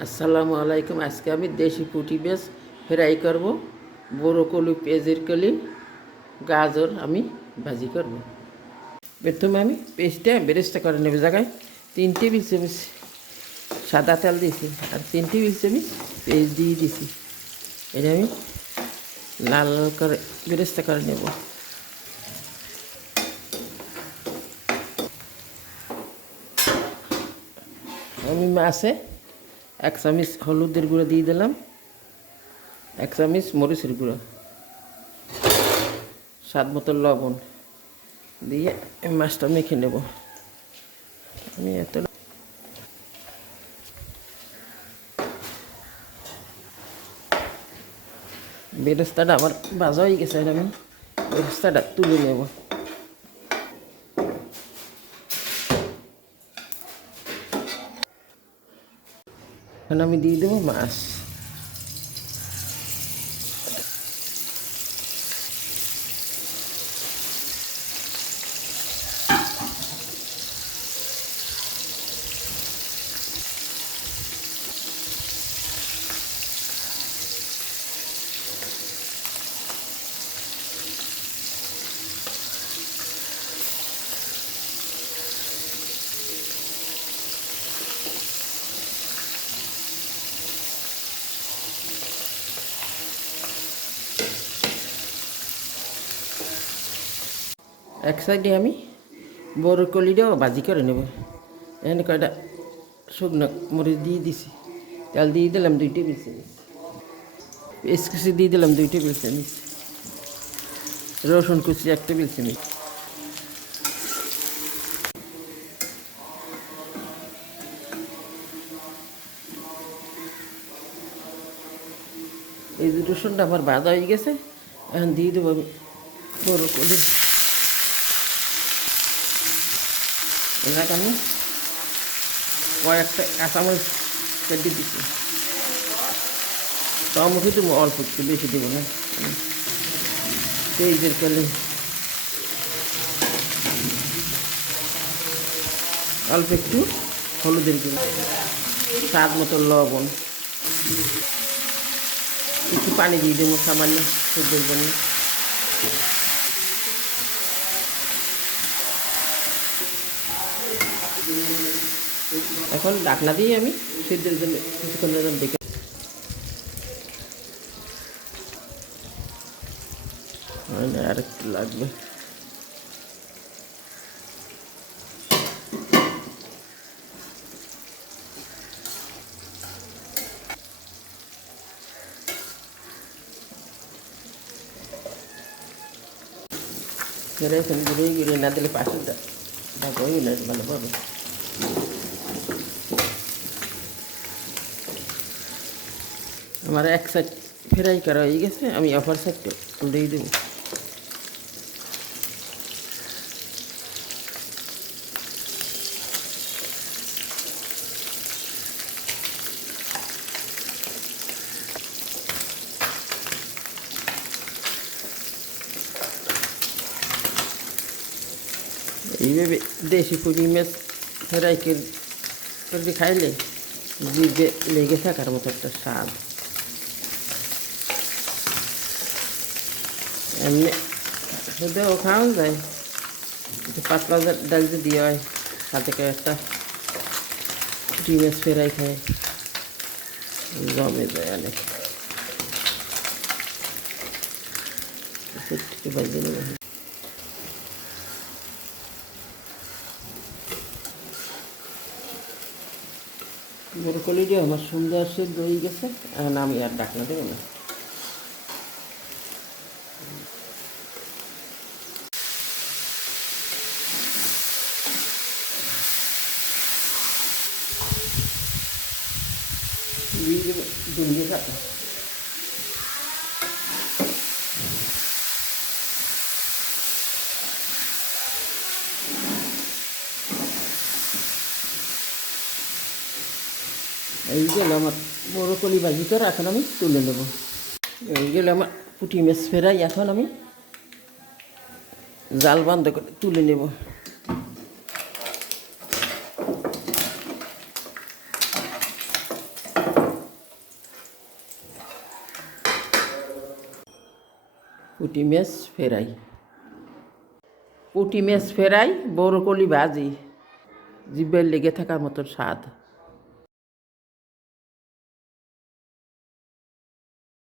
আসসালামু আলাইকুম। আজকে আমি দেশি পুঁটি মাছ ফ্রাই করব। বড়কলি, পেঁয়াজের কলি, গাজর আমি ভাজি করব। প্রথমে আমি বেরেস্তা করে নেব। জায়গায় 3 টেবিল চামচ সাদা তেল দিয়েছি আর 3 টেবিল চামচ পেঁয়াজ দিয়ে দিছি। এটা আমি লাল লাল করে বেরেস্তা করে নেব। আমি মাছে 1 চামচ হলুদের গুঁড়ো দিয়ে দিলাম, 1 চামচ মরিচের গুঁড়ো, স্বাদ মতো লবণ দিয়ে মাছটা মেখে নেব। আমি এত বেরেস্তাটা আমার ভাজা হয়ে গেছে, আমি বেরেস্তাটা তুলে নেব। এখন আমি দিয়ে দেবো মাছ। এক সাইডে আমি বরকলিটাও ভাজি করে নেব। এখানে কয়টা শুকনো মরিচ দিয়ে দিছি, তেল দিয়ে দিলাম 2 টেবিল চামচ, পেঁয়াজ কুচি দিয়ে দিলাম 2 টেবিল চামচ, রসুন কুচি 1 টেবিল চামচ। এই যে রসুনটা আমার ভাজা হয়ে গেছে, এখন দিয়ে দেবো আমি বরকলি। এলাকা আমি কয়েকটা কাঁচামরিচ কেটে দিচ্ছি। টমেটো দেবো অল্প একটু, বেশি দেবো না। পেঁয়াজের কলি অল্প একটু হলুদের গুঁড়ো, স্বাদ মতো লবণ, একটু পানি দিয়ে দেবো সামান্য সেদ্ধর জন্য। এখন ঢাকনা দিয়ে আমি সেদ্ধের জন্য কিছুক্ষণের জন্য দেখে আর একটু লাগবে। এখন ঘুরে না দিলে পাশে ঢাকই না ভালোভাবে। আমার এক সাইড ফ্রাই করা হয়ে গেছে, আমি অপর সাইডটা উল্টেই দেবো। এইভাবে দেশি পুঁটি মাছ ফ্রাই করে খাইলে জিভে লেগে থাকার মতো একটা স্বাদ। এমনি শুধুও খাওয়া যায়, পাতলা ডাল যদি হয় সাথে একটা পুঁটি মাছ ফ্রাই খায়, জমে যায় অনেক। বাজিয়ে নেব। বরকলিটা আমার সুন্দর সেদ্ধ হয়ে গেছে, এখন আমি আর ঢাকনা দেবো না। দিয়ে দেবো ধনিয়া পাতা, এই গেল আমার বরকলি ভাজি করে। এখন আমি তুলে নেব। এই গেল আমার পুঁটি মাছ ফ্রাই। এখন আমি জাল বন্ধ করে তুলে নেব। পুঁটি মাছ ফ্রাই, পুঁটি মাছ ফ্রাই, বরকলি ভাজি, জিভে লেগে থাকার মতো স্বাদ।